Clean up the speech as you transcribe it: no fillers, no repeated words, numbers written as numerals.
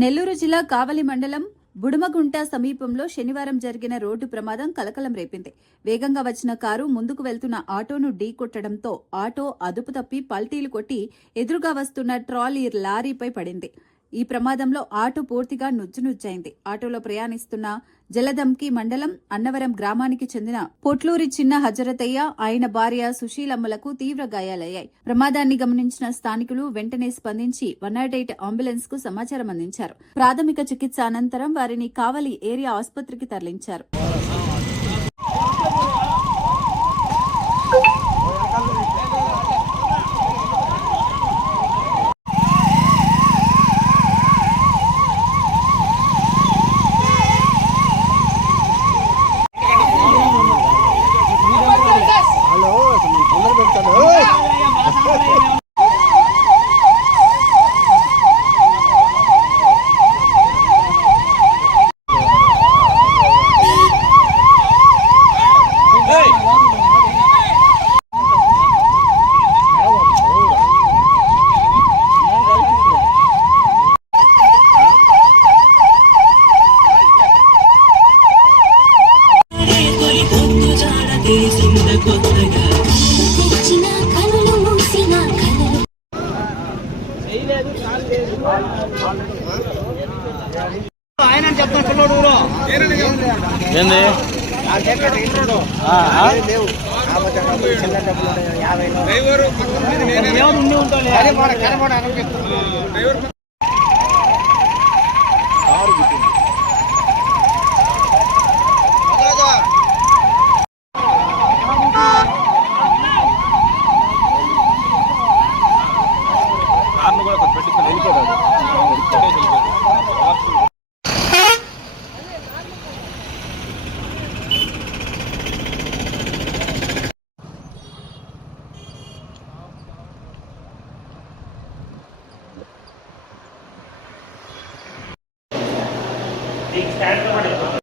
నెల్లూరు జిల్లా కావలి మండలం బుడుమగుంట సమీపంలో శనివారం జరిగిన రోడ్డు ప్రమాదం కలకలం రేపింది. వేగంగా వచ్చిన కారు ముందుకు వెళ్తున్న ఆటోను ఢీకొట్టడంతో ఆటో అదుపు తప్పి పల్టీలు కొట్టి ఎదురుగా వస్తున్న ట్రాలీ లారీపై పడింది. ఈ ప్రమాదంలో ఆటో పూర్తిగా నుజ్జునుజ్జైంది. ఆటోలో ప్రయాణిస్తున్న జలదంకి మండలం అన్నవరం గ్రామానికి చెందిన పొట్లూరి చిన్న హజరతయ్య, ఆయన భార్య సుశీలమ్మలకు తీవ్ర గాయాలయ్యాయి. ప్రమాదాన్ని గమనించిన స్థానికులు వెంటనే స్పందించి 108 అంబులెన్స్ కు సమాచారం అందించారు. ప్రాథమిక చికిత్స అనంతరం వారిని కావలి ఏరియా ఆసుపత్రికి తరలించారు. ఆయన చెప్తాను పిల్లోడు स्टैंड